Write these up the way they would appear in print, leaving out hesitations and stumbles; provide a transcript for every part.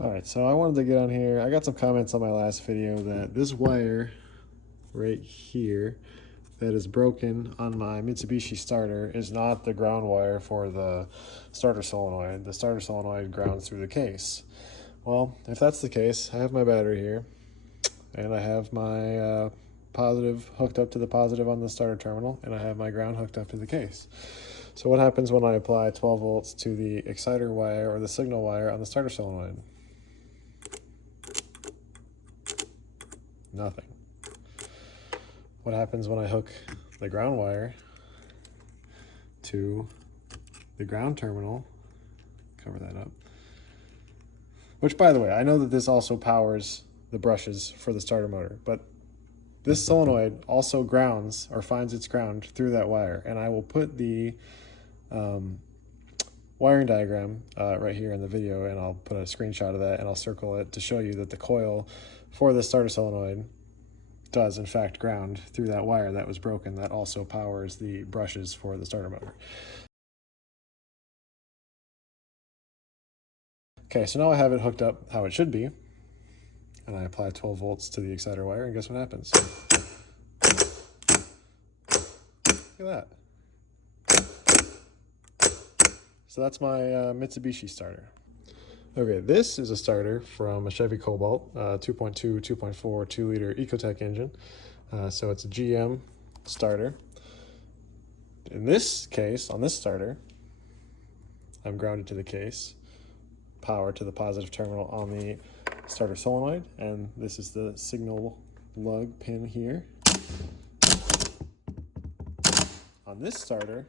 Alright, so I wanted to get on here. I got some comments on my last video that this wire right here that is broken on my Mitsubishi starter is not the ground wire for the starter solenoid. The starter solenoid grounds through the case. Well, if that's the case, I have my battery here, and I have my positive hooked up to the positive on the starter terminal, and I have my ground hooked up to the case. So what happens when I apply 12 volts to the exciter wire or the signal wire on the starter solenoid? Nothing. What happens when I hook the ground wire to the ground terminal? Cover that up. Which, by the way, I know that this also powers the brushes for the starter motor, but this solenoid also grounds or finds its ground through that wire. And I will put the wiring diagram right here in the video, and I'll put a screenshot of that and I'll circle it to show you that the coil for the starter solenoid does in fact ground through that wire that was broken that also powers the brushes for the starter motor. Okay, so now I have it hooked up how it should be, and I apply 12 volts to the exciter wire, and guess what happens? Look at that. So that's my Mitsubishi starter. Okay, this is a starter from a Chevy Cobalt, 2.2, 2.4, 2-liter Ecotec engine. So it's a GM starter. In this case, on this starter, I'm grounded to the case, power to the positive terminal on the starter solenoid, and this is the signal lug pin here. On this starter,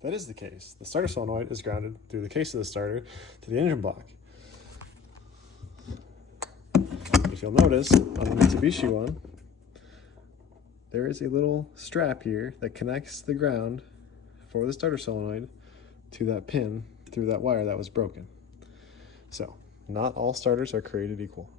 that is the case. The starter solenoid is grounded through the case of the starter to the engine block. If you'll notice, on the Mitsubishi one, there is a little strap here that connects the ground for the starter solenoid to that pin through that wire that was broken. So, not all starters are created equal.